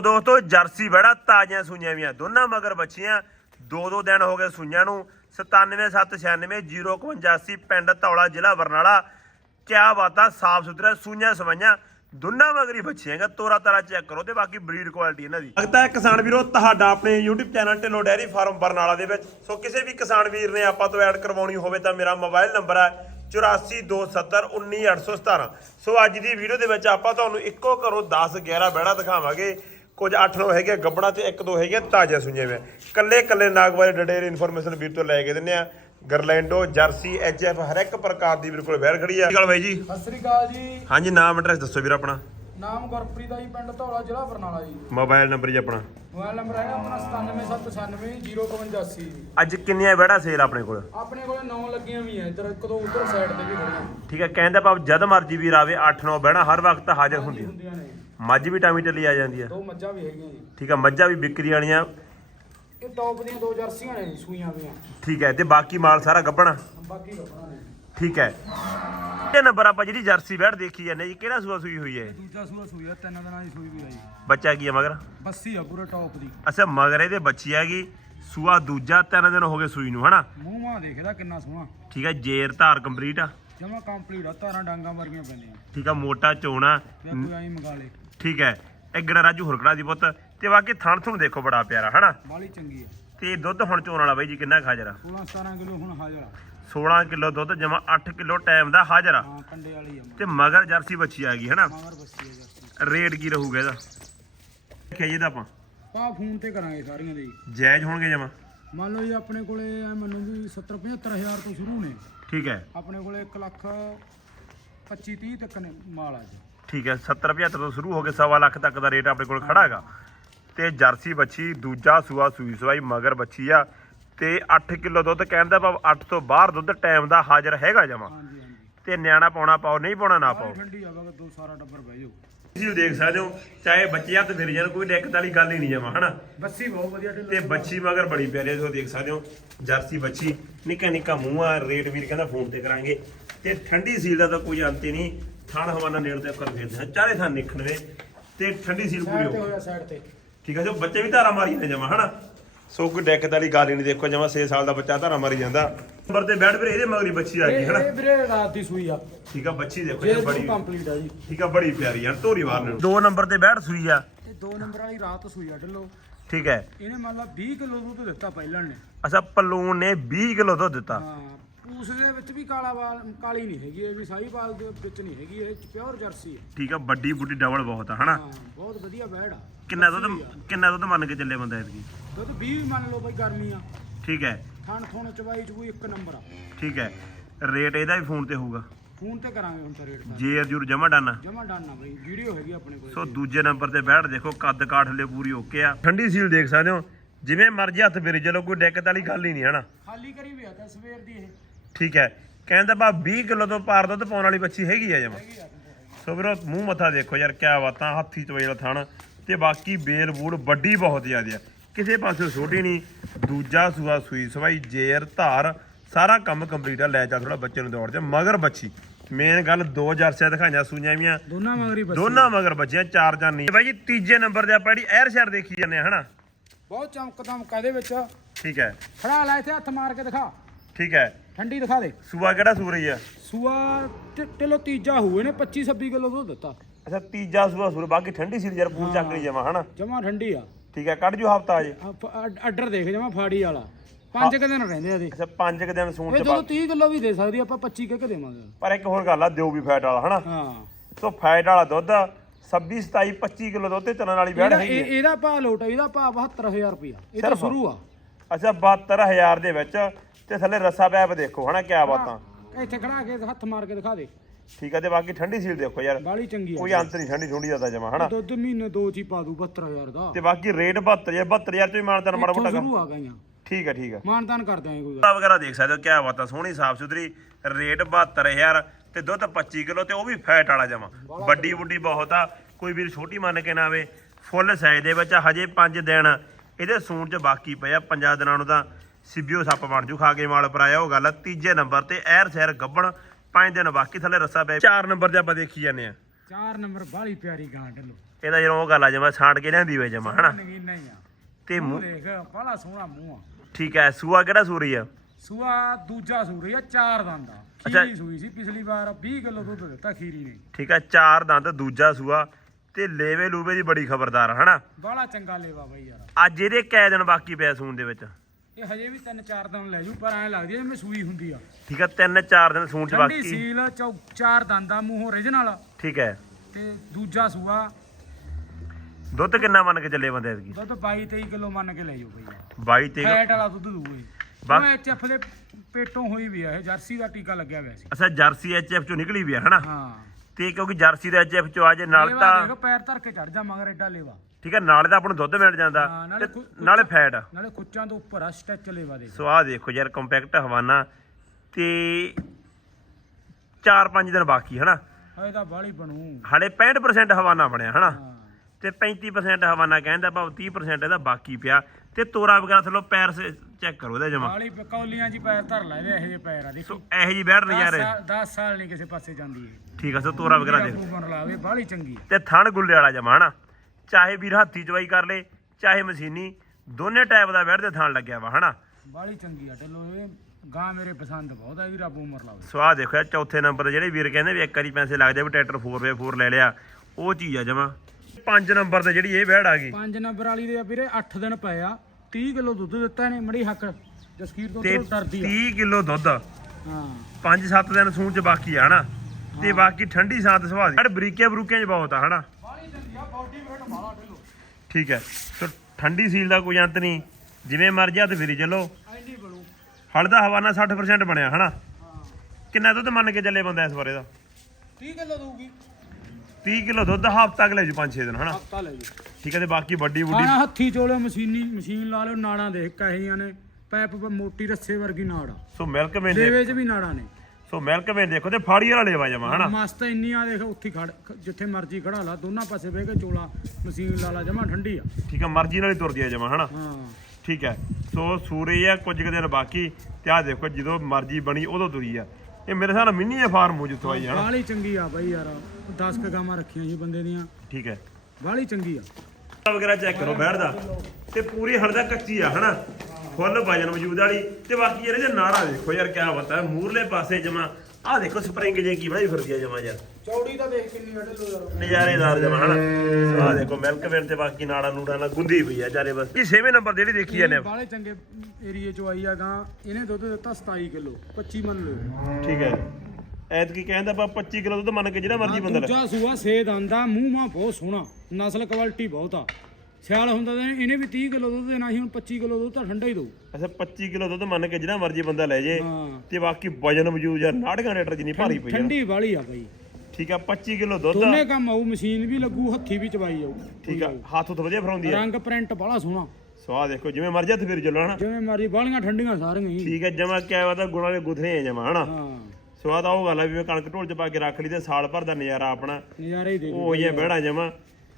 ਦੋਸਤੋ ਜਰਸੀ ਬੜਾ ਤਾਜ਼ੀਆਂ ਸੂਈਆਂ ਵੀਆਂ, ਦੋਨਾਂ ਮਗਰ ਬੱਚੀਆਂ, ਦੋ ਦੋ ਦਿਨ ਹੋ ਗਏ ਸੂਈਆਂ ਨੂੰ 9776905180 ਪਿੰਡ ਧੌਲਾ, ਜ਼ਿਲ੍ਹਾ ਬਰਨਾਲਾ, ਕਿਆ ਬਾਤਾਂ, ਸਾਫ਼ ਸੁਥਰਾ ਸੂਈਆਂ ਸਵਾਈਆਂ, ਦੋਨਾਂ ਮਗਰੀ ਬੱਚੀਆਂ ਹੈਗਾ ਤੋਰਾ ਤਾਰਾ ਚੈੱਕ ਕਰੋ ਤੇ ਬਾਕੀ ਬਰੀਡ ਕੁਆਲਿਟੀ ਇਹਨਾਂ ਦੀ। ਅਗਤਾ ਕਿਸਾਨ ਵੀਰੋ, ਤੁਹਾਡਾ ਆਪਣੇ YouTube channel Dhillon dairy farm Barnala ਦੇ ਵਿੱਚ, ਸੋ ਕਿਸੇ ਵੀ ਕਿਸਾਨ ਵੀਰ ਨੇ ਆਪਾਂ ਤੋਂ ਐਡ ਕਰਵਾਉਣੀ ਹੋਵੇ ਤਾਂ ਮੇਰਾ ਮੋਬਾਈਲ ਨੰਬਰ ਹੈ 8427191817 ਸੋ ਅੱਜ ਦੀ ਵੀਡੀਓ ਦੇ ਵਿੱਚ ਆਪਾਂ ਤੁਹਾਨੂੰ ਇੱਕੋ ਘਰੋਂ 10 11 ਬਹਿੜਾ ਦਿਖਾਵਾਂਗੇ। ਕੁਝ 8 9 ਹੈਗੇ ਗੱਬਣਾ ਤੇ ਇੱਕ ਦੋ ਹੈਗੇ ਤਾਜ਼ਾ ਸੁਈਆਂ ਵੇ ਕੱਲੇ ਕੱਲੇ ਨਾਗ ਬਾਰੇ ਡਡੇਰ ਇਨਫੋਰਮੇਸ਼ਨ ਵੀਰ ਤੋਂ ਲੈ ਕੇ ਦਿੰਨੇ ਆ। ਗਰਲੈਂਡੋ ਜਰਸੀ ਐਚਐਫ ਹਰ ਇੱਕ ਪ੍ਰਕਾਰ ਦੀ ਬਿਲਕੁਲ ਵੈਰ ਖੜੀ ਆ। ਗੱਲ ਬਾਈ ਜੀ। ਸਤਿ ਸ੍ਰੀ ਅਕਾਲ ਜੀ। ਹਾਂਜੀ ਨਾਮ ਐਡਰੈਸ ਦੱਸੋ ਵੀਰ ਆਪਣਾ। ਨਾਮ ਗੁਰਪ੍ਰੀਤ ਆ ਜੀ ਪਿੰਡ ਧੌਲਾ ਜ਼ਿਲ੍ਹਾ ਬਰਨਾਲਾ ਜੀ। ਮੋਬਾਈਲ ਨੰਬਰ ਜੀ ਆਪਣਾ। ਮੋਬਾਈਲ ਨੰਬਰ ਹੈਗਾ ਆਪਣਾ 9779905185 ਜੀ ਅੱਜ ਕਿੰਨੀਆਂ ਬਹਿੜਾ ਸੇਲ ਆਪਣੇ ਕੋਲ? ਆਪਣੇ ਕੋਲੇ 9 ਲੱਗੀਆਂ ਵੀ ਆ ਇੱਧਰ ਇੱਕ ਦੋ ਉਧਰ ਸਾਈਡ ਤੇ ਵੀ ਖੜੀਆਂ ਠੀਕ ਹੈ ਕਹਿੰਦਾ ਭਾਵ ਜਦ ਮਰਜ਼ੀ ਵੀਰ ਆਵੇ 8 9 ਬਹਿਣਾ ਹਰ ਵਕਤ ਹਾਜ਼ਰ ਹੁੰਦੀ ਹੁੰਦੀਆਂ ਨੇ। ਮੱਝ ਵੀ ਟਾਮੀ ਟੱਲੀ ਆ ਜਾਂਦੀ ਆ। ਦੋ ਮੱਝਾਂ ਵੀ ਹੈਗੀਆਂ ਜੀ। ਠੀਕ ਹੈ ਮੱਝਾਂ ਵੀ ਵਿਕਰੀ ਵਾਲੀਆਂ। ਇਹ ਟੌਪ ਦੀਆਂ ਦੋ ਜਰਸੀਆਂ ਨੇ ਜੀ, ਸੂਈਆਂ ਵੀਆਂ ਠੀਕ ਹੈ ਤੇ ਬਾਕੀ ਮਾਲ ਸਾਰਾ ਗੱਬਣਾ? ਬਾਕੀ ਨੇ। ਠੀਕ ਹੈ ਇਹ ਨੰਬਰ ਆਪਾਂ ਜਿਹੜੀ ਜਰਸੀ ਬੈੜ ਦੇਖੀ ਜਾਂਦੇ ਜੀ ਕਿਹੜਾ ਸੂਆ ਸੂਈ ਹੋਈ ਹੈ? ਦੂਜਾ ਸੂਆ ਸੂਈ ਆ ਤਿੰਨ ਦਿਨਾਂ ਦੀ ਸੂਈ ਵੀ ਆ ਜੀ ਬੱਚਾ ਕੀ ਹੈ ਮਗਰ? ਬੱਸੀ ਆ ਪੂਰੇ ਟੌਪ ਦੀ। ਅੱਛਾ ਮਗਰ ਇਹਦੇ ਬੱਚੀ ਹੈਗੀ ਸੂਆ ਦੂਜਾ ਤਿੰਨ ਦਿਨ ਹੋ ਗਏ ਸੂਈ ਨੂੰ ਹਨਾ? ਮੂੰਹ ਦੇਖਦਾ ਕਿੰਨਾ ਸੋਹਣਾ। ਠੀਕ ਹੈ ਜੇਰ ਧਾਰ ਕੰਪਲੀਟ ਆ। ਜਮਾ ਕੰਪਲੀਟ ਆ ਧਾਰਾਂ ਡਾਂਗਾਂ ਵਰਗੀਆਂ ਪੈਂਦੀਆਂ। ਠੀਕ ਆ ਮੋਟਾ ਚੋਣਾ। ਜਾਂ ਕੋਈ ਆਈ ਮੰਗਾ ਲੇ। ਠੀਕ ਹੈ। ਇਹ ਗੜਾ ਰਾਜੂ ਹੁਰਕੜਾ ਦੀ ਪੁੱਤ। ਤੇ ਬਾਕੀ ਥਣ ਥੁਣ ਦੇਖੋ ਬੜਾ ਪਿਆਰਾ ਹਨਾ? ਬਾਲੀ ਚੰਗੀ ਆ ਤੇ ਦੁੱਧ ਹੁਣ ਚੋਣ ਵਾਲਾ ਬਾਈ ਜੀ ਕਿੰਨਾ ਖਾਜਰਾ 16 17 ਕਿਲੋ ਹੁਣ ਹਾਜ਼ਰ ਆ। 16 ਕਿਲੋ ਦੁੱਧ ਜਮਾ 8 ਕਿਲੋ ਟਾਈਮ ਦਾ ਹਾਜ਼ਰ ਆ। ਹਾਂ ਕੰਡੇ ਵਾਲੀ ਆ। ਤੇ ਮਗਰ ਜਰਸੀ ਬੱਚੀ ਆ ਗਈ ਹਨਾ? ਮਗਰ ਬੱਸੀ ਆ ਜਰਸੀ। ਰੇਟ ਕੀ ਰਹੂਗਾ ਇਹਦਾ? ਦੇਖਿਆ ਜੀ ਇਹਦਾ ਆਪਾਂ। ਪਾ ਫੋਨ ਤੇ ਕਰਾਂਗੇ ਸਾਰੀਆਂ ਦੇ। ਜੀ। ਜਾਇਜ਼ ਹੋਣਗੇ ਜਮਾ? ਮੰਨ ਲਓ ਜੀ ਆਪਣੇ ਕੋਲੇ ਐ ਮੈਨੂੰ ਵੀ 70 75000 ਤੋਂ ਸ਼ੁਰੂ ਨੇ। ਠੀਕ ਹੈ। ਆਪਣੇ ਕੋਲੇ 1 ਲੱਖ 25 30 ਤੱਕ ਨੇ ਮਾਲ ਆ ਜੀ। ਠੀਕ ਹੈ 70 75 ਤੋਂ ਸ਼ੁਰੂ ਹੋ ਕੇ ਸਵਾ ਲੱਖ ਤੱਕ ਦਾ ਰੇਟ ਆਪਣੇ ਕੋਲ ਖੜਾ ਹੈਗਾ। ਤੇ ਜਰਸੀ ਬੱਚੀ ਦੂਜਾ ਸੂਆ ਸੂਈ ਸਵਾਈ ਮਗਰ ਬੱਚੀ ਆ। ਤੇ 8 ਕਿਲੋ ਦੁੱਧ ਕਹਿਣ ਦਾ ਭਾਵ 8 ਤੋਂ ਬਾਹਰ ਦੁੱਧ ਟਾਈਮ ਦਾ ਹਾਜ਼ਰ ਹੈਗਾ ਜਮਾ। ਤੇ ਨਿਆਣਾ ਪਾਉਣਾ ਪਾਓ ਨਹੀਂ ਪਾਉਣਾ ਨਾ ਪਾਓ। ਠੰਡੀ ਆ ਵਾ ਦੋ ਸਾਰਾ ਟੱਬਰ ਬਹਿ ਜਾਓ ਤੁਸੀਂ ਦੇਖ ਸਕਦੇ ਹੋ ਚਾਹੇ ਬੱਚੇ ਹੱਥ ਫਿਰ ਜਾਣ ਕੋਈ ਦਿੱਕਤ ਵਾਲੀ ਗੱਲ ਹੀ ਨਹੀਂ ਜਮਾ ਹਨਾ? ਬੱਸੀ ਬਹੁਤ ਵਧੀਆ ਤੇ ਬੱਚੀ ਮਗਰ ਬੜੀ ਪਿਆਰੀ ਤੁਸੀਂ ਦੇਖ ਸਕਦੇ ਹੋ ਜਰਸੀ ਬੱਚੀ ਨਿੱਕਾ ਨਿੱਕਾ ਮੂੰਹ ਆ ਰੇਟ ਵੀਰ ਕਹਿੰਦਾ ਫੋਨ ਤੇ ਕਰਾਂਗੇ। ਤੇ ਠੰਡੀ ਸੀਲ ਦਾ ਤਾਂ ਕੋਈ ਅੰਤ ਹੀ ਨਹੀਂ। ਥਣ ਹਵਾਨਾ ਨੇੜ ਤੇ ਕਰ ਫੇਰਦੇ ਹਾਂ। ਚਾਰੇ ਥਾਂ ਨਿਕਣਵੇ ਤੇ ਠੰਡੀ ਸੀਲ ਪੂਰੀ ਸਾਈਡ ਤੇ ਹੋ ਹੋਇਆ ਸਾਈਡ ਤੇ। ਠੀਕ ਹੈ ਜੋ ਬੱਚੇ ਵੀ ਧਾਰਾ ਮਾਰੀ ਜਾਂਦੇ ਜਮਾ ਹਨਾ? ਸੋ ਕੋਈ ਦਿੱਕਤ ਵਾਲੀ ਗੱਲ ਹੀ ਨਹੀਂ ਦੇਖੋ ਜਮਾ 6 ਸਾਲ ਦਾ ਬੱਚਾ ਧਾਰਾ ਮਾਰੀ ਜਾਂਦਾ। ਨੰਬਰ ਤੇ ਬੈਠ ਵੀਰੇ ਇਹਦੇ ਮਗਰੀ ਬੱਚੀ ਆ ਗਈ ਹਨਾ? ਇਹ ਵੀਰੇ ਰਾਤ ਦੀ ਸੂਈ ਆ। ਠੀਕ ਆ ਬੱਚੀ ਦੇਖੋ ਜੇ ਜੀ ਬੜੀ ਕੰਪਲੀਟ ਆ ਜੀ। ਠੀਕ ਆ ਬੜੀ ਪਿਆਰੀ ਆ ਧੋਰੀ ਵਾਰ ਨੂੰ। ਦੋ ਨੰਬਰ ਤੇ ਬੈਠ ਸੂਈ ਆ। ਇਹ ਦੋ ਨੰਬਰ ਵਾਲੀ ਰਾਤ ਸੂਈ ਆ ਢਿੱਲੋ। ਠੀਕ ਹੈ। ਇਹਨੇ ਮੰਨ ਲਾ 20 ਕਿਲੋ ਦੁੱਧ ਦਿੱਤਾ ਪਹਿਲਾਂ ਨੇ। ਅੱਛਾ ਪਲੂਨ ਨੇ 20 ਕਿਲੋ ਦੁੱਧ ਦਿੱਤਾ। ਹਾਂ ਪੂਸ ਦੇ ਵਿੱਚ ਵੀ ਕਾਲਾ ਵਾਲ ਕਾਲੀ ਨਹੀਂ ਹੈਗੀ ਇਹ ਵੀ ਸਾਹੀਵਾਲ ਦੇ ਵਿੱਚ ਨਹੀਂ ਹੈਗੀ ਇਹ ਪਿਓਰ ਜਰਸੀ ਹੈ। ਠੀਕ ਆ ਵੱਡੀ ਬੁੱਢੀ ਡਬਲ ਬਹੁਤ ਆ ਹਨਾ? ਹਾਂ ਬਹੁਤ ਵਧੀਆ ਬੈੜ ਆ। ਕਿੰਨਾ ਦੁੱਧ ਕਿੰਨਾ ਦੁੱਧ ਮੰਨ ਕੇ ਚੱਲੇ ਬੰਦਾ ਇਤਕੀ ਦੁੱਧ 20 ਮੰਨ ਲਓ ਬਈ ਗਰਮੀ ਆ ਠੀਕ ਹੈ। ਥਣ ਥਣ ਚਵਾਈ ਚ ਕੋਈ ਇੱਕ ਨੰਬਰ ਆ। ਠੀਕ ਹੈ। ਰੇਟ ਇਹਦਾ ਵੀ ਫੋਨ ਤੇ ਹੋਊਗਾ। ਫੋਨ ਤੇ ਕਰਾਂਗੇ ਹੁਣ ਤਾਂ ਰੇਟ ਦਾ ਜੇ ਅਰਜੂਰ ਜਮਾ ਡਾਨਾ ਜਮਾ ਡਾਨਾ ਬਈ ਵੀਡੀਓ ਹੈਗੀ ਆਪਣੇ ਕੋਲ ਸੋ ਦੂਜੇ ਨੰਬਰ ਤੇ ਬੈਠ ਦੇਖੋ ਕੱਦ ਕਾਠ ਲੈ ਪੂਰੀ ਓਕੇ ਆ। ਠੰਡੀ ਸੀਲ ਦੇਖ ਸਕਦੇ ਹੋ। ਜਿਵੇਂ ਮਰਜ਼ੀ ਹੱਥ ਫੇਰੀ ਚਲੋ ਕੋਈ ਦਿੱਕਤ ਵਾਲੀ ਗੱਲ ਹੀ ਨਹੀਂ ਹਨਾ? ਖਾਲੀ ਕਰੀ ਵੀ ਆ ਤਾਂ ਸਵੇਰ ਦੀ ਇਹ। ਠੀਕ ਹੈ। ਕਹਿੰਦਾ ਬਾ 20 ਕਿਲੋ ਤੋਂ ਪਾਰ ਦੁੱਧ ਪਾਉਣ ਵਾਲੀ ਬੱਚੀ ਹੈਗੀ ਆ ਜਮਾ। ਸੋ ਵੀਰੋ ਮੂੰਹ ਮੱਥਾ ਦੇਖੋ ਯਾਰ ਕਿਆ ਬਾਤਾਂ ਹੱਥੀ ਚਵੇਲ ਥਣ। ਤੇ ਬਾਕੀ ਬੇਲ ਬੂੜ ਵੱਡੀ ਬਹੁਤ ਜ਼ਿਆਦਾ ਆ। ਕਿਸੇ ਪਾਸੇ ਛੋਟੀ ਨਹੀਂ ਦੂਜਾ ਸੂਆ ਸੂਈ ਸਵਾਈ ਜੇਰ ਧਾਰ ਸਾਰਾ ਕੰਮ ਕੰਪਲੀਟ ਆ। ਲੈ ਜਾ ਥੋੜਾ ਬੱਚੇ ਨੂੰ ਦੌੜ ਜਾ। ਮਗਰ ਬੱਚੀ। ਮੇਨ ਗੱਲ ਦੋ ਜਰਸੀਆਂ ਦਿਖਾਈਆਂ ਸੂਈਆਂ ਵੀਆਂ। ਦੋਨਾਂ ਮਗਰੀ ਬਸ ਦੋਨਾਂ ਮਗਰ ਬੱਚੀਆਂ ਚਾਰ ਜਾਨੀ। ਬਾਈ ਜੀ ਤੀਜੇ ਨੰਬਰ ਤੇ ਆਪਾਂ ਜਿਹੜੀ ਐਰ ਸ਼ਹਿਰ ਦੇਖੀ ਜਾਂਦੇ ਆ ਹਨਾ? ਬਹੁਤ ਚਮਕਦਮ ਕਾਦੇ ਵਿੱਚ। ਠੀਕ ਹੈ। ਖੜਾ ਲੈ ਇੱਥੇ ਹੱਥ ਮਾਰ ਕੇ ਦਿਖਾ। ਠੀਕ ਹੈ। ਠੰਡੀ ਦਿਖਾ ਦੇ। ਸੂਆ ਕਿਹੜਾ ਸੂ ਰਹੀ ਆ? ਸੂਆ ਢਿੱਲੋਂ ਤੀਜਾ ਹੋਏ ਨੇ 25 26 ਕਿਲੋ ਦੁੱਧ ਦਿੱਤਾ। ਅੱਛਾ ਤੀਜਾ ਸੂਆ ਸੂਰ ਬਾਕੀ ਠੰਡੀ ਸੀ ਯਾਰ ਪੂਰ ਚੱਕ ਜਾਵਾਂ ਹਨਾ? ਜਮਾ ਠੰਡੀ ਆ। ਠੀਕ ਹੈ ਕੱਢ ਜੋ ਹਫਤਾ ਅਜੇ ਆ ਫ- ਅੱਡ- ਅੱਡਰ ਦੇਖ ਜਮਾ ਫਾੜੀ ਵਾਲਾ। ਪੰਜ ਕੁ ਦਿਨ ਰਹਿੰਦੇ ਆ ਇਹਦੇ। ਅੱਛਾ ਪੰਜ ਕੁ ਦਿਨ ਸੂਣ ਇਹ ਚ ਜਦੋਂ ਬਾਅਦ 30 ਕਿਲੋ ਵੀ ਦੇ ਸਕਦੀ ਆ, ਆਪਾਂ 25 ਕਿੱਕ ਦੇਵਾਂਗੇ। ਪਰ ਇੱਕ ਹੋਰ ਗੱਲ ਆ ਦਿਓ ਵੀ ਫੈਟ ਵਾਲਾ ਹਨਾ? ਹਾਂ। ਸੋ ਫੈਟ ਵਾਲਾ ਦੁੱਧ 26 27 25 ਕਿਲੋ ਦੁੱਧ ਤੇ ਚੱਲਣ ਵਾਲੀ ਬੈੜ ਇਹਦਾ ਹੈਗੀ ਇਹ- ਹੈ ਇਹਦਾ ਭਾਅ ਲੋਟ ਆ, ਇਹਦਾ ਭਾਅ 72000 ਰੁਪਇਆ। ਇਹ ਤਾਂ ਸਿਰਫ? ਸ਼ੁਰੂ ਆ। ਅੱਛਾ 72000 ਦੇ ਵਿੱਚ ਤੇ ਥੱਲੇ ਰੱਸਾ ਪੈਪ ਦੇਖੋ ਹਨਾ ਕਿਆ ਬਾਤਾਂ। ਇੱਥੇ ਖੜਾ ਕੇ ਹੱਥ ਮਾਰ ਕੇ ਦਿਖਾ ਦੇ। ਠੀਕ ਹੈ ਤੇ ਬਾਕੀ ਠੰਡੀ ਸੀਲ ਦੇਖੋ ਯਾਰ। ਬਾਲੀ ਚੰਗੀ ਕੋਈ ਆ ਅੰਤ ਨਹੀਂ ਠੰਡੀ ਠੁੰਡੀ ਦਾ ਜਮਾ ਹਨਾ। ਦੁੱਧ ਮਹੀਨੇ ਦੋ ਚ ਹੀ ਪਾ ਦੂ 72000 ਦਾ। ਤੇ ਬਾਕੀ ਰੇਟ 72000 72000 ਚ ਮਾਨਤਾਨ ਮਾੜਾ ਮੋਟਾ ਸ਼ੁਰੂ ਆ ਗਈਆਂ। ਠੀਕ ਹੈ ਠੀਕ ਹੈ ਮਾਨਤਾਨ ਕਰ ਦਾਂਗੇ ਕੋਈ ਗੱਲ। ਵਗੈਰਾ ਦੇਖ ਸਕਦੇ ਹੋ ਕਿਆ ਬਾਤਾਂ ਸੋਹਣੀ ਸਾਫ਼ ਸੁਥਰੀ। ਰੇਟ 72000 ਤੇ ਦੁੱਧ 25 ਕਿਲੋ ਤੇ ਉਹ ਵੀ ਫੈਟ ਵਾਲਾ ਜਮਾ। ਵੱਡੀ ਵੱਡੀ ਬਹੁਤ ਆ ਕੋਈ ਵੀਰ ਛੋਟੀ ਮੰਨ ਕੇ ਨਾ ਆਵੇ। ਫੁੱਲ ਸਾਈਜ਼ ਦੇ ਵਿੱਚ ਆ, ਹਜੇ 5 ਦਿਨ। ਇਹਦੇ ਸੂਣ ਚ ਬਾਕੀ ਪਏ ਆ ਦਿਨਾਂ ਨੂੰ ਤਾਂ ਸਿੱਬਿਓ ਸੱਪ ਬਣ ਜੂ ਖਾ ਕੇ ਮਾਲ ਪਰ ਆਇਆ ਉਹ ਗੱਲ ਆ। ਤੀਜੇ ਨੰਬਰ ਤੇ ਐਰ ਸੈਰ ਗੱਬਣ ਪੰਜ ਦਿਨ ਬਾਕੀ ਥੱਲੇ ਰੱਸਾ ਪਏ ਚਾਰ ਨੰਬਰ ਤੇ ਆਪਾਂ ਦੇਖੀ ਜਾਂਦੇ ਆ ਚਾਰ ਨੰਬਰ ਬਾਲੀ ਪਿਆਰੀ ਗਾਂ ਢੱਲੋ ਇਹਦਾ ਜਦੋਂ ਉਹ ਗੱਲ ਆ ਜਮਾ ਛਾਂਟ ਕੇ ਲਿਆਂਦੀ ਵੇ ਜਮਾ ਹਨਾ? ਨਗੀਨਾ ਹੀ ਆ। ਤੇ ਮੂੰਹ ਮੂੰਹ ਦੇਖ ਬੜਾ ਸੋਹਣਾ ਮੂੰਹ ਆ। ਠੀਕ ਹੈ ਸੂਆ ਕਿਹੜਾ ਸੂਰੀ ਆ? ਸੂਆ ਦੂਜਾ ਸੂਰੀ ਆ ਚਾਰ ਦੰਦ ਅੱਛਾ। ਖੀਰੀ ਸੂਈ ਸੀ ਪਿਛਲੀ ਵਾਰ 20 ਕਿਲੋ ਦੁੱਧ ਦਿੱਤਾ ਖੀਰੀ ਨੇ। ਠੀਕ ਹੈ ਚਾਰ ਦੰਦ ਦੂਜਾ ਸੂਆ। ਤੇ ਲੇਵੇ ਲੂਵੇ ਦੀ ਬੜੀ ਖਬਰਦਾਰ ਹਨਾ? ਬੜਾ ਚੰਗਾ ਲੇਵਾ ਬਾਈ ਯਾਰ। ਅੱਜ ਇਹਦੇ ਕੈ ਦਿਨ ਬਾਕੀ ਪਿਆ ਸੂਣ ਦੇ ਵਿੱਚ? ਇਹ ਹਜੇ ਵੀ ਤਿੰਨ ਚਾਰ ਦਿਨ ਲੈ ਜੂ ਪਰ ਐ ਲੱਗਦੀ ਐ ਜਿਵੇਂ ਸੂਈ ਹੁੰਦੀ ਆ। ਠੀਕ ਹੈ ਤਿੰਨ ਚਾਰ ਦਿਨ ਸੂਣ ਚ ਠੰਡੀ ਬਾਕੀ। ਸੀਲ ਚੌ ਚਾਰ ਦੰਦਾਂ ਮੂੰਹੋਂ origignal ਠੀਕ ਹੈ ਤੇ ਦੂਜਾ ਸੂਆ। ਦੁੱਧ ਕਿੰਨਾ ਮੰਨ ਕੇ ਚੱਲੇ ਬੰਦੇ ਐਤਕੀ? ਦੁੱਧ 22 23 ਕਿਲੋ ਮੰਨ ਕੇ ਲੈ ਜਾਓ ਬਈ। 22 ਤੇ ਫੈਟ ਵਾਲਾ ਦੁੱਧ ਦੂਏ ਬਾ- ਉਹ ਐਚਐਫ ਦੇ ਪੇਟੋਂ ਹੋਈ ਵੀ ਆ ਇਹ ਜਰਸੀ ਦਾ ਟੀਕਾ ਲੱਗਿਆ ਹੋਇਆ ਸੀ। ਅੱਛਾ ਜਰਸੀ ਐਚਐਫ ਚੋਂ ਨਿਕਲੀ ਵੀ ਆ ਹਨਾ? ਹਾਂ। ਤੇ ਕਿਉਂਕਿ ਜਰਸੀ ਦਾ ਐਚਐਫ ਚੋਂ ਆ ਜੇ ਨਾਲ ਲੇਵਾ ਤਾਂ ਦੇਖ ਪੈਰ ਧਰ ਕੇ ਚੜ ਜਾ ਮਗਰ ਐਡਾ ਲੇਵਾ। ਠੀਕ ਹੈ ਨਾਲੇ ਤਾਂ ਆਪਾਂ ਨੂੰ ਦੁੱਧ ਮਿਲ ਜਾਂਦਾ ਹਾਂ, ਨਾਲੇ ਤੇ ਨਾਲੇ ਫੈਟ ਨਾਲੇ ਖੁੱਚਾਂ ਤੋਂ ਉੱਪਰ ਆ ਸਟੈਚ ਲੇਵਾ ਦੇ ਸੋ ਆਹ ਦੇਖੋ ਯਾਰ ਕੰਪੈਕਟ ਹਵਾਨਾ ਤੇ 4-5 ਦਿਨ ਬਾਕੀ ਹਨਾ? ਹਏ ਤਾਂ ਬਾਲੀ ਬਣੂ। ਹਾਲੇ 65% ਹਵਾਨਾ ਬਣਿਆ ਹਨਾ? ਹਾਂ। ਤੇ 35% ਹਵਾਨਾ ਕਹਿੰਦਾ ਭਾਵ 30% ਇਹਦਾ ਬਾਕੀ ਪਿਆ। ਤੇ ਤੋਰਾ ਵਗੈਰਾ ਥੱਲੋਂ ਪੈਰ ਚੈੱਕ ਕਰੋ ਇਹਦਾ ਜਮਾ। ਬਾਲੀ ਕੌਲੀਆਂ ਜੀ ਪੈਰ ਧਰ ਲੈ ਇਹਦੇ ਇਹੋ ਜਿਹੇ ਪੈਰ ਆ ਦੇਖੋ। ਸੋ ਇਹੋ ਜੀ ਬੈਠ ਨਜ਼ਾਰੇ 10 ਸਾਲ ਨਹੀਂ ਕਿਸੇ ਪਾਸੇ ਜਾਂਦੀ ਇਹ। ਠੀਕ ਆ ਸੋ ਤੋਰਾ ਵਗੈਰਾ ਦੇਖ। ਬਣ ਲਾਵੇ ਬਾਲੀ ਚੰਗੀ ਆ। ਤੇ ਥਣ ਗੁੱਲੇ ਵਾਲਾ ਜਮਾ ਹਨਾ? ਚਾਹੇ ਵੀਰ ਹੱਥੀ ਚਵਾਈ ਕਰ ਲੇ ਚਾਹੇ ਮਸ਼ੀਨੀ ਦੋਨੇ ਟਾਈਪ ਦਾ ਬੈਠ ਦੇ ਥਣ ਲੱਗਿਆ ਵਾ ਹਨਾ? ਬਾਲੀ ਚੰਗੀ ਆ ਢਿੱਲੋਂ ਇਹ। ਗਾਂ ਮੇਰੇ ਪਸੰਦ ਬਹੁਤ ਆ ਵੀ ਰੱਬ ਉਮਰ ਲਾਵੇ ਸੋ ਆਹ ਦੇਖੋ ਚੌਥੇ ਨੰਬਰ ਤੇ ਜਿਹੜੇ ਵੀਰ ਕਹਿੰਦੇ ਵੀ ਇੱਕ ਵਾਰੀ ਪੈਸੇ ਲੱਗਦੇ ਵੀ ਟਰੈਕਟਰ 4x4 ਲੈ ਲਿਆ ਉਹ ਚੀਜ਼ ਆ ਜਮਾ। ਪੰਜ ਨੰਬਰ ਤੇ ਜਿਹੜੀ ਇਹ ਬੈੜ ਆ ਗਈ। ਪੰਜ ਨੰਬਰ ਵਾਲੀ ਦੇ ਵੀਰੇ 8 ਦਿਨ ਪਏ ਆ 30 ਕਿਲੋ ਦੁੱਧ ਦਿੱਤਾ ਇਹਨੇ ਮੜੀ ਹੱਕ। ਜਸਕੀਰ ਤੋਂ ਤੇ ਡਰਦੀ ਆ। 30 ਕਿਲੋ ਦੁੱਧ। ਹਾਂ। 5-7 ਦਿਨ ਸੂਣ ਚ ਬਾਕੀ ਆ ਹਨਾ? ਤੇ ਬਾਕੀ ਠੰਡੀ ਸਾਤ ਸੁਭਾਅ ਦੀ। ਬਰੀਕੇ ਬਰੂਕੇ ਚ ਬਹੁਤ ਆ ਹਨਾ? ਠੀਕ ਹੈ। ਸੋ ਠੰਡੀ ਸੀਲ ਦਾ ਕੋਈ ਅੰਤ ਨਹੀਂ। ਜਿਵੇਂ ਮਰਜ਼ੀ ਆ ਤੇ ਫਿਰੀ ਚੱਲੋ। ਐਂਡੀ ਬਣੂ ਹਲ ਦਾ ਹਵਾਨਾ 60% ਬਣਿਆ ਹਨਾ? ਕਿੰਨਾ ਦੁੱਧ ਮੰਨ ਕੇ ਚੱਲੇ ਬੰਦਾ ਇਸ ਬਾਰੇ ਦਾ? 30 ਕਿਲੋ ਦਊਗੀ। 30 ਕਿਲੋ ਦੁੱਧ ਹਫ਼ਤਾ ਲੈ ਜੂ 5-6 ਦਿਨ ਹਨਾ? ਹਫਤਾ ਲੈ ਜੀ। ਠੀਕ ਹੈ ਤੇ ਬਾਕੀ ਵੱਡੀ ਬੁੱਢੀ ਹਾਂ ਹੱਥੀ ਚੋਲੇ ਮਸ਼ੀਨੀ ਮਸ਼ੀਨ ਲਾ ਲਿਓ ਨਾੜਾਂ ਦੇਖ ਕਹੀਆਂ ਨੇ ਪੈਪ ਮੋਟੀ ਰੱਸੇ ਵਰਗੀ ਨਾੜ ਸੋ ਮਿਲਕ ਮੇਂ ਦੇ ਦੇਵੇ 'ਚ ਵੀ ਨਾੜਾਂ ਨੇ। ਸੋ ਮਿਲਕ ਮੇਂ ਦੇਖੋ ਤੇ ਫਾੜੀ ਵਾਲਾ ਲੇਵਾ ਜਮਾ ਹਨਾ? ਮਸਤ ਇੰਨੀ ਆ ਦੇਖ ਉੱਥੇ ਖੜ ਜਿੱਥੇ ਮਰਜ਼ੀ ਖੜਾ ਲਾ ਦੋਨਾਂ ਪਾਸੇ ਬਹਿ ਕੇ ਚੋਲਾ ਮਸ਼ੀਨ ਲਾ ਲਾ ਜਮਾ ਠੰਡੀ ਆ। ਠੀਕ ਹੈ ਮਰਜ਼ੀ ਨਾਲ ਹੀ ਤੁਰਦੀ ਆ ਜਮਾ ਹਨਾ? ਹਾਂ। ਠੀਕ ਹੈ ਸੋ ਸੂਰੇ ਆ ਕੁਝ ਦਿਨ ਬਾਕੀ ਤੇ ਆ ਦੇਖੋ ਜਦੋਂ ਮਰਜ਼ੀ ਬਣੀ ਉਦੋਂ ਤੁਰੀ ਆ। ਇਹ ਮੇਰੇ ਹਿਸਾਬ ਨਾਲ ਮਿੰਨੀ ਫਾਰਮ ਹੋ ਜਿੱਥੋਂ ਆਈ ਹਨਾ? ਬਾਹਲੀ ਚੰਗੀ ਆ ਬਾਈ ਯਾਰ 10 ਕ ਗਾਵਾਂ ਰੱਖੀਆਂ ਜੀ ਬੰਦੇ ਦੀਆਂ। ਠੀਕ ਹੈ ਬਾਹਲੀ ਚੰਗੀ ਆ। ਵਗੈਰਾ ਚੈੱਕ ਕਰੋ ਬੈਠਦਾ ਤੇ ਪੂਰੀ ਹਲਦਾ ਕੱਚੀ ਆ ਹਨਾ? ਫੁੱਲ ਵਜਨ ਮੌਜੂਦ ਵਾਲੀ ਤੇ ਬਾਕੀ ਯਾਰ ਇਹਦੇ ਨਾੜਾ ਦੇਖੋ ਯਾਰ ਕਿਆ ਬਤਾ ਮੂਰਲੇ ਪਾਸੇ ਜਮਾ ਆ ਦੇਖੋ ਸਪਰਿੰਗ ਜੇ ਕੀ ਬਣਾਈ ਫਿਰਦੀ ਆ ਜਮਾ ਯਾਰ। ਚੌੜੀ ਤਾਂ ਦੇਖ ਕਿੰਨੀ ਢਿੱਲੋ ਯਾਰ। ਨਜ਼ਾਰੇਦਾਰ ਜਮਾ ਹਨਾ? ਆ ਦੇਖੋ ਮਿਲਕ ਵੇਨ ਤੇ ਬਾਕੀ ਨਾੜਾ ਨੂੜਾ ਨਾਲ ਗੁੰਦੀ ਪਈ ਆ ਜਾਰੇ ਬਸ ਇਹ 6ਵੇਂ ਨੰਬਰ ਜਿਹੜੀ ਦੇਖੀ ਜਾਂਦੇ ਆ। ਬਾਹਲੇ ਚੰਗੇ ਏਰੀਏ ਚੋਂ ਆਈ ਆ ਗਾਂ ਇਹਨੇ ਦੁੱਧ ਦਿੱਤਾ 27 ਕਿਲੋ 25 ਮੰਨ ਲਓ। ਠੀਕ ਹੈ। ਐਤਕੀ ਕਹਿੰਦਾ ਆਪਾਂ 25 ਕਿਲੋ ਦੁੱਧ ਮੰਨ ਕੇ ਜਿਹੜਾ ਮਰਜ਼ੀ ਬੰਦਾ ਲੈ। ਦੂਜਾ ਸੂਆ ਸੇਦ ਆਂਦਾ ਮੂੰਹ ਮਾ ਬਹੁਤ ਸੋਹਣਾ ਨਸਲ ਕੁਆਲਿਟੀ ਬਹੁਤ ਆ। ਸਿਆਲ ਹੁੰਦਾ ਤਾਂ ਇਹਨੇ ਵੀ 30 ਕਿਲੋ ਦੁੱਧ ਦੇਣਾ ਸੀ ਹੁਣ 25 ਕਿਲੋ ਦੁੱਧ ਤਾਂ ਠੰਡਾ ਹੀ ਦਊ। ਅੱਛਾ 25 ਕਿਲੋ ਦੁੱਧ ਮੰਨ ਕੇ ਜਿਹੜਾ ਮਰਜ਼ੀ ਬੰਦਾ ਲੈ ਜੇ ਹਾਂ। ਤੇ ਬਾਕੀ ਵਜਨ ਮੌਜੂਦ ਯਾਰ ਨਾੜੀਆਂ ਲੀਟਰ ਜਿੰਨੀ ਭਾਰੀ ਪਈ ਆ। ਠੰਡੀ ਵਾਲੀ ਆ ਬਾਈ। ਠੀਕ ਆ 25 ਕਿਲੋ ਦੁੱਧ ਦੋਨੇ ਕੰਮ ਆਊ ਮਸ਼ੀਨ ਵੀ ਲੱਗੂ ਹੱਥੀ ਵੀ ਚਵਾਈ ਜਾਊ ਠੀਕ ਆ ਹੱਥ ਉੱਤ ਵਧੀਆ ਫਰਾਉਂਦੀ ਆ। ਰੰਗ ਪ੍ਰਿੰਟ ਬੜਾ ਸੋਹਣਾ। ਸਵਾਦ ਦੇਖੋ ਜਿਵੇਂ ਮਰਜ਼ੀ ਹੱਥ ਫਿਰ ਚੱਲੋ ਹਨਾ। ਜਿਵੇਂ ਮਾਰੀ ਬਾਲੀਆਂ ਠੰਡੀਆਂ ਸਾਰੀਆਂ ਹੀ। ਠੀਕ ਹੈ ਜਮਾ ਕਿਆ ਵਾ ਤਾਂ ਗੁਣਾਂ ਦੇ ਗੁਥਰੇ ਆ ਜਮਾ ਹਨਾ। ਹਾਂ। ਸਵਾਦ ਆ ਉਹ ਗੱਲ ਆ ਵੀ ਮੈਂ ਕਣਕ ਢੋਲ ਚ ਪਾ ਕੇ ਰੱਖ ਲਈ ਤੇ ਸਾਲ ਭਰ ਦਾ ਨਜ਼ਾਰਾ ਆਪਣਾ। ਨਜ਼ਾਰੇ ਹੀ ਦੇ ਉਹ ਜੇ ਬਹਿਣਾ ਜਮਾ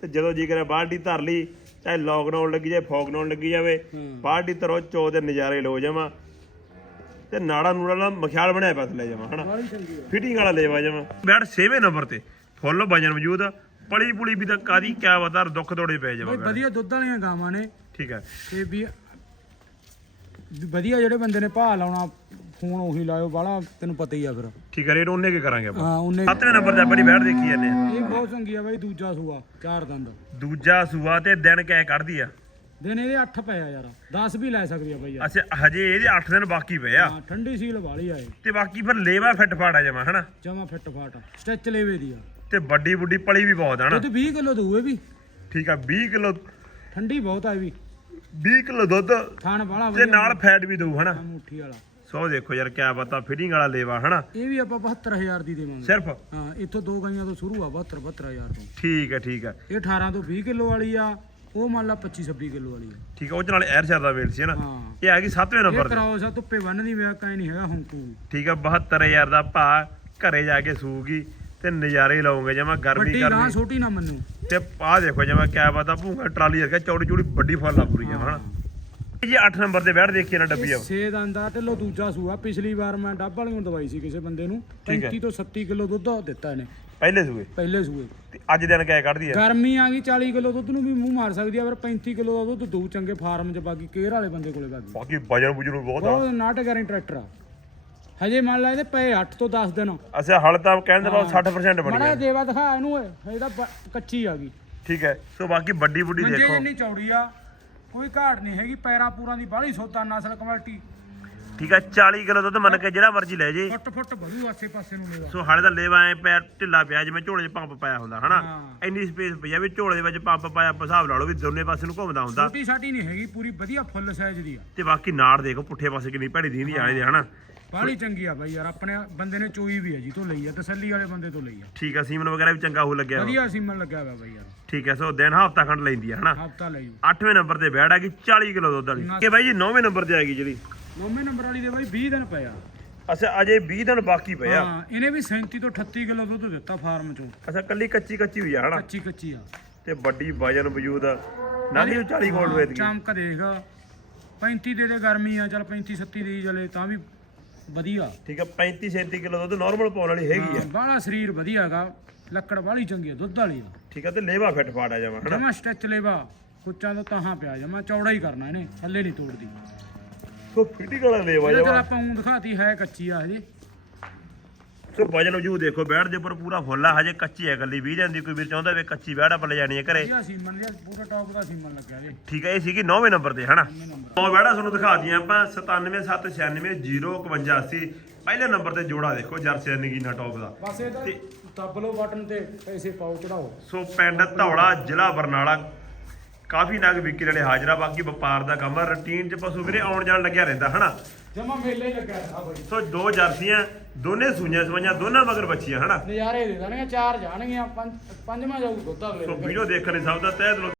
ਤੇ ਜਦੋਂ ਜੀ ਕਰੇ ਬਾਲਟੀ ਧਰ ਲਈ ਚਾਹੇ ਲੋਕਡਾਊਨ ਲੱਗੀ ਜਾਏ ਫੋਕਡਾਊਨ ਲੱਗੀ ਜਾਵੇ। ਬਾਲਟੀ ਧਰੋ ਚੋ ਦੇ ਨਜ਼ਾਰੇ ਲੋ ਜਮਾ। ਤੇ ਨਾੜਾ ਨੂੜਾ ਨਾਲ ਮਖਿਆਲ ਬਣਿਆ ਪਿਆ ਥੱਲੇ ਜਮਾ ਹਨਾ? ਫਿਟਿੰਗ ਵਾਲਾ ਲੇਵਾ ਜਮਾ। ਬੈਠ 6ਵੇਂ ਨੰਬਰ ਤੇ ਫੁੱਲ ਵਜਨ ਮੌਜੂਦ ਆ। ਪਲੀ ਪੁਲੀ ਵੀ ਤਾਂ ਕਾਦੀ ਕਿਆ ਵਤਾਰ ਦੁੱਖ ਪਏ ਜਮਾ ਬਾਈ ਵਧੀਆ ਦੁੱਧ ਵਾਲੀਆਂ ਗਾਵਾਂ ਨੇ। ਠੀਕ ਹੈ ਤੇ ਵੀ ਵਧੀਆ ਜਿਹੜੇ ਬੰਦੇ ਨੇ ਭਾਅ ਲਾਉਣਾ ਫੋਨ ਉਹੀ ਲਾਇਓ ਬਾਲਾ ਤੈਨੂੰ ਪਤਾ ਹੀ ਆ ਫਿਰ। ਠੀਕ ਹੈ ਰੇਟ ਉਹਨੇ ਕੀ ਕਰਾਂਗੇ ਆਪਾਂ। ਹਾਂ ਉਹਨੇ ਸੱਤਵੇਂ ਨੰਬਰ ਤੇ ਦੀ ਬੈਠ ਦੇਖੀ ਜਾਂਦੇ ਆ। ਇਹ ਬਹੁਤ ਚੰਗੀ ਆ ਬਾਈ ਦੂਜਾ ਸੂਆ ਚਾਰ ਦੰਦ। ਦੂਜਾ ਸੂਆ ਤੇ ਦਿਨ ਕਿਆ ਕੱਢਦੀ ਆ? ਦਿਨ ਇਹਦੇ 8 ਪਏ ਆ ਯਾਰ 10 ਵੀ ਲੈ ਸਕਦੀ ਆ ਬਾਈ ਯਾਰ। ਅੱਛਾ ਹਜੇ ਇਹਦੇ 8 ਦਿਨ ਬਾਕੀ ਪਏ ਆ। ਹਾਂ ਠੰਡੀ ਸੀਲ ਵਾਲੀ ਆ ਇਹ। ਤੇ ਬਾਕੀ ਫਿਰ ਲੇਵਾ ਫਿੱਟ ਫਾੜਾ ਜਮਾ ਹਨਾ? ਜਮਾ ਫਿੱਟ ਫਾਟ ਸਟੈਚ ਲੇਵੇ ਦੀ ਆ। ਤੇ ਵੱਡੀ ਬੁੱਢੀ ਪਲੀ ਵੀ ਬਹੁਤ ਆ ਦੁੱਧ 20 ਕਿਲੋ ਇਹ ਵੀ। ਠੀਕ ਆ 20 ਕਿਲੋ ਠੰਡੀ ਬਹੁਤ ਆ ਇਹ ਵੀ। 20 ਕਿਲੋ ਦੁੱਧ ਥਾਣ ਵਾਲਾ ਤੇ ਨਾਲ ਫੈਟ ਵੀ ਦਊ ਹਨਾ? ਮੁੱਠੀ ਵਾਲਾ। ਸੋ ਦੇਖੋ ਯਾਰ ਕਿਆ ਪਤਾ ਫਿਟਿੰਗ ਵਾਲਾ ਲੇਵਾ ਹਨਾ? ਇਹ ਵੀ ਆਪਾਂ 72000 ਦੀ ਦੇਵਾਂਗੇ। ਸਿਰਫ? ਹਾਂ ਇੱਥੋਂ ਦੋ ਗਾਈਆਂ ਤੋਂ ਸ਼ੁਰੂ ਆ 72 72000 ਤੋਂ। ਠੀਕ ਹੈ ਠੀਕ ਹੈ। ਇਹ 18 ਤੋਂ 20 ਕਿਲੋ ਵਾਲੀ ਆ ਉਹ ਮੰਨ ਲਾ 25 26 ਕਿਲੋ ਵਾਲੀ ਆ। ਠੀਕ ਹੈ ਉਹ ਚ ਨਾਲ ਐਰ ਸ਼ਰ ਦਾ ਵੇਲ ਸੀ ਹਨਾ? ਇਹ ਆ ਗਈ 7ਵੇਂ ਇਹ ਨੰਬਰ ਤੇ। ਕਰਾਓ ਸਾ ਧੁੱਪੇ ਬੰਨਦੀ ਵੇ ਕਾਇ ਨਹੀਂ ਹੈਗਾ ਹੰਕੂ ਠੀਕ ਆ 72000 ਦਾ ਭਾ ਘਰੇ ਜਾ ਕੇ ਸੂਗੀ ਤੇ ਨਜ਼ਾਰੇ ਲਾਉਂਗੇ ਜਮਾ ਗਰਮੀ ਵੱਡੀ ਗਰਮੀ। ਛੋਟੀ ਨਾ ਮੰਨੂ। ਤੇ ਆਹ ਦੇਖੋ ਜਮਾ ਕਿਆ ਪਤਾ ਭੂਗਾ ਟਰਾਲੀ ਵਰਗਾ ਚੌੜੀ ਚੌੜੀ ਵੱਡੀ ਫਲ ਆ ਪੂਰੀ ਜਮਾ ਹਨਾ? ਇਹ ਜੀ 8 ਨੰਬਰ ਤੇ ਬੈਠ ਦੇਖੀਏ ਨਾ ਡੱਬੀ ਆ ਛੇ ਦੰਦਾ ਢਿੱਲੋ ਦੂਜਾ ਸੂਆ। ਪਿਛਲੀ ਵਾਰ ਮੈਂ ਡੱਬ ਵਾਲੀ ਨੂੰ ਦਵਾਈ ਸੀ ਕਿਸੇ ਬੰਦੇ ਨੂੰ। ਠੀਕ ਹੈ। 35 ਤੋਂ 37 ਕਿਲੋ ਦੁੱਧ ਦਿੱਤਾ ਇਹਨੇ। ਪਹਿਲੇ ਸੂਏ? ਪਹਿਲੇ ਸੂਏ। ਤੇ ਅੱਜ ਦਿਨ ਕਿਆ ਕੱਢਦੀ ਆ ਗਰਮੀ ਆ ਗਈ 40 ਕਿਲੋ ਦੁੱਧ ਨੂੰ ਵੀ ਮੂੰਹ ਮਾਰ ਸਕਦੀ ਆ ਪਰ 35 ਕਿਲੋ ਦਾ ਦੁੱਧ ਦੋ ਚੰਗੇ ਫਾਰਮ 'ਚ ਬਾਕੀ ਕੇਅਰ ਵਾਲੇ ਬੰਦੇ ਕੋਲੇ ਬਾਕੀ। ਬਾਕੀ ਵਜਨ ਬੁਜਨ ਬਹੁਤ ਆ। ਬਹੁਤ ਨਾਟ ਕਰੀ ਟਰੈਕਟਰ ਆ। ਹਜੇ ਮੰਨ ਲਾ ਇਹਦੇ ਪਏ 8 ਤੋਂ 10 ਦਿਨ। ਅੱਛਾ ਹਲ ਤਾਂ ਕਹਿੰਦੇ ਬਾਅਦ 60% ਬਣੀ ਮੜਾ ਆ ਦੇਵਾ ਦਿਖਾ ਇਹਨੂੰ ਇਹਦਾ ਬ- ਕੱਚੀ ਆ ਗਈ। ਠੀਕ ਹੈ ਸੋ ਬਾਕੀ ਵੱਡੀ ਮੰਜੇ ਦੇਖੋ। ਜਿੰਨੀ ਚੌੜੀ ਆ ਕੋਈ ਘਾਟ ਨਹੀਂ ਹੈਗੀ ਪੈਰਾਂ ਪੂਰਾਂ ਦੀ ਬਾਹਲੀ ਸੋਤਾ ਨਸਲ ਕਮਲਟੀ। ਠੀਕ ਹੈ 40 ਕਿਲੋ ਦੁੱਧ ਮੰਨ ਕੇ ਜਿਹੜਾ ਮਰਜ਼ੀ ਲੈ ਜੇ। ਫੁੱਟ ਫੁੱਟ ਵਧੂ ਆਸੇ ਪਾਸੇ ਨੂੰ ਮੇਰਾ ਸੋ ਹਾਲੇ ਤਾਂ ਲੇਵਾ ਐ ਪੈਰ ਢਿੱਲਾ ਪਿਆ ਜਿਵੇਂ ਝੋਲੇ 'ਚ ਪੰਪ ਪਾਇਆ ਹੁੰਦਾ ਹਨਾ? ਹਾਂ। ਇੰਨੀ ਸਪੇਸ ਪਈ ਆ ਵੀ ਝੋਲੇ ਦੇ ਵਿੱਚ ਪੰਪ ਪਾਇਆ ਆਪਾਂ ਹਿਸਾਬ ਲਾ ਲਓ ਵੀ ਦੋਨੇ ਪਾਸੇ ਨੂੰ ਘੁੰਮਦਾ ਹੁੰਦਾ। ਛੋਟੀ ਛਾਟੀ ਨਹੀਂ ਹੈਗੀ ਪੂਰੀ ਵਧੀਆ ਫੁੱਲ ਸਾਈਜ਼ ਦੀ ਆ। ਤੇ ਬਾਕੀ ਨਾੜ ਦੇਖੋ ਪੁੱਠੇ ਪਾਸੇ ਕਿੰਨੀ ਭੈੜੀ ਦੀਂਦੀ ਆਲੇ ਦੇ ਹਨਾ? ਬਾਹਲੀ ਚੰਗੀ ਆ ਬਾਈ ਯਾਰ ਆਪਣੇ ਬੰਦੇ ਨੇ ਚੋਈ ਵੀ ਆ ਜੀ ਤੋਂ ਲਈ ਆ ਤਸੱਲੀ ਵਾਲੇ ਬੰਦੇ ਤੋਂ ਲਈ ਆ। ਠੀਕ ਆ ਸੀਮਨ ਵਗੈਰਾ ਵੀ ਚੰਗਾ ਹੋ ਲੱਗਿਆ ਵਾ। ਵਧੀਆ ਸੀਮਨ ਲੱਗਿਆ ਹੋਇਆ ਬਾਈ ਯਾਰ। ਠੀਕ ਹੈ ਸੋ ਦਿਨ ਹਫਤਾ ਖੰਡ ਲੈਂਦੀ ਆ ਹਨਾ? ਹਫਤਾ ਲਈ। 8ਵੇਂ ਨੰਬਰ ਤੇ ਬੈੜ ਹੈਗੀ 40 ਕਿਲੋ ਦੁੱਧ ਵਾਲੀ। ਕਿ ਬਾਈ ਜੀ 9ਵੇਂ ਨੰਬਰ ਤੇ ਆਏਗੀ ਜਿਹੜੀ। ਨੌਵੇਂ ਨੰਬਰ ਵਾਲੀ ਦੇ ਬਾਈ 20 ਦਿਨ ਪਿਆ ਅੱਛਾ ਅਜੇ 20 ਦਿਨ ਬਾਕੀ ਪਏ ਆ। ਹਾਂ ਇਹਨੇ ਵੀ 37 ਤੋਂ 38 ਕਿਲੋ ਦੁੱਧ ਦਿੱਤਾ ਫਾਰਮ ਚੋਂ। ਅੱਛਾ ਕੱਲੀ ਕੱਚੀ ਕੱਚੀ ਹੋਈ ਆ ਹਨਾ? ਕੱਚੀ ਕੱਚੀ ਆ। ਤੇ ਵੱਡੀ ਵਜਨ ਵਜੂਦ ਨਾਲੀ ਨੂੰ 40 ਗੋਲਡ ਵੇਚ ਗਈ। ਚਮਕ ਦੇਖ। 35 ਦੇ ਦੇ ਗਰਮੀ ਆ ਚਲ 35 37 ਦੀ ਚਲੇ ਤਾਂ ਵੀ ਵਧੀਆ। ਠੀਕ ਹੈ 35 37 ਕਿਲੋ ਦੁੱਧ ਨਾਰਮਲ ਪਾਉਣ ਵਾਲੀ ਹੈਗੀ ਆ। ਬਾਹਲਾ ਸਰੀਰ ਵਧੀਆ ਹੈਗਾ। ਲੱਕੜ ਬਾਹਲੀ ਚੰਗੀ ਆ ਦੁੱਧ ਵਾਲੀ ਆ। ਠੀਕ ਹੈ ਤੇ ਲੇਵਾ ਫਿੱਟ ਫਾੜ ਆ ਜਾਵਾ ਹਨਾ? ਜਮਾ ਲੈਵਾ। ਕੁੱਚਾਂ ਤੋਂ ਤਾਹਾਂ ਪਿਆ ਜਮਾ ਚੌੜਾ ਹੀ ਕਰਨਾ ਇਹਨੇ ਥੱਲੇ ਨਹੀਂ ਤੋੜਦੀ। ਸੋ ਫਿੱਟੀ ਵਾਲਾ ਲੇਵਾ ਇਹਦਾ ਜਾਵਾ ਆਪਾਂ ਉਹ ਦਿਖਾਤੀ ਹੈ ਕੱਚੀ ਆ ਹਜੇ। ਸੋ ਵਜਨ ਵਜੂ ਦੇਖੋ ਬੈੜ ਦੇ ਉੱਪਰ ਪੂਰਾ ਫੁੱਲ ਆ ਹਜੇ ਕੱਚੀ ਹੈ ਗੱਲੀ 20 ਦਿਨ ਦੀ ਕੋਈ ਵੀਰ ਚਾਹੁੰਦਾ ਵੀ ਕੱਚੀ ਬੈੜ ਆਪਾਂ ਲੈ ਜਾਣੀ ਹੈ ਘਰੇ। ਵਧੀਆ ਸੀਮਨ ਜਿਹਾ ਪੂਰਾ ਟੌਪ ਦਾ ਸੀਮਨ ਲੱਗਿਆ ਇਹਦੇ ਠੀਕ ਹੈ ਇਹ ਸੀਗੀ 9ਵੇਂ ਨੰਬਰ ਤੇ ਹਨਾ? ਨੰਬਰ। ਨੌ ਬੈੜਾ ਤੁਹਾਨੂੰ ਦਿਖਾ ਦਈਆਂ ਆਪਾਂ 9776905180 ਪਹਿਲੇ ਨੰਬਰ ਤੇ ਜੋੜਾ ਦੇਖੋ ਜਰਸੀ ਨਗੀਨਾ ਟੌਪ ਦਾ। ਬਸ ਇਹ ਤਾਂ ਦੱਬ ਲਓ ਬਟਨ ਤੇ ਪੈਸੇ ਪਾਓ ਚੜਾਓ। ਸੋ ਪਿੰਡ ਧੌਲਾ ਜ਼ਿਲ੍ਹਾ ਬਰਨਾਲਾ ਕਾਫੀ ਨਗ ਵਿਕੀ ਜਿਹੜੇ ਹਾਜ਼ਰਾ ਬਾਕੀ ਵਪਾਰ ਦਾ ਕੰਮ ਆ ਰੂਟੀਨ ਚ ਪਸ਼ੂ ਵੀਰੇ ਆਉਣ ਜਾਣ ਲੱਗਿਆ ਰਹਿੰਦਾ ਹਨਾ? ਜਮਾ ਮੇਲੇ ਹੀ ਲੱਗਿਆ ਆ ਬਾਈ। ਸੋ ਦੋ ਜਰਸੀਆਂ ਦੋਨੇ ਸੂਈਆਂ ਸਵਾਈਆਂ ਦੋਨਾਂ ਮਗਰ ਬੱਚੀਆਂ ਹਨਾ? ਨਜ਼ਾਰੇ ਦੇ ਦੇਣਗੇ ਚਾਰ ਜਾਣਗੀਆਂ ਪੰਜ ਪੰਜਵਾਂ ਜਾਊ ਦੁੱਧ ਅਗਲੇ ਸੋ ਦਿਨ। ਵੀਡੀਓ ਦੇਖਣ ਲਈ ਸਭ ਦਾ ਤਹਿ ਦਿਲੋਂ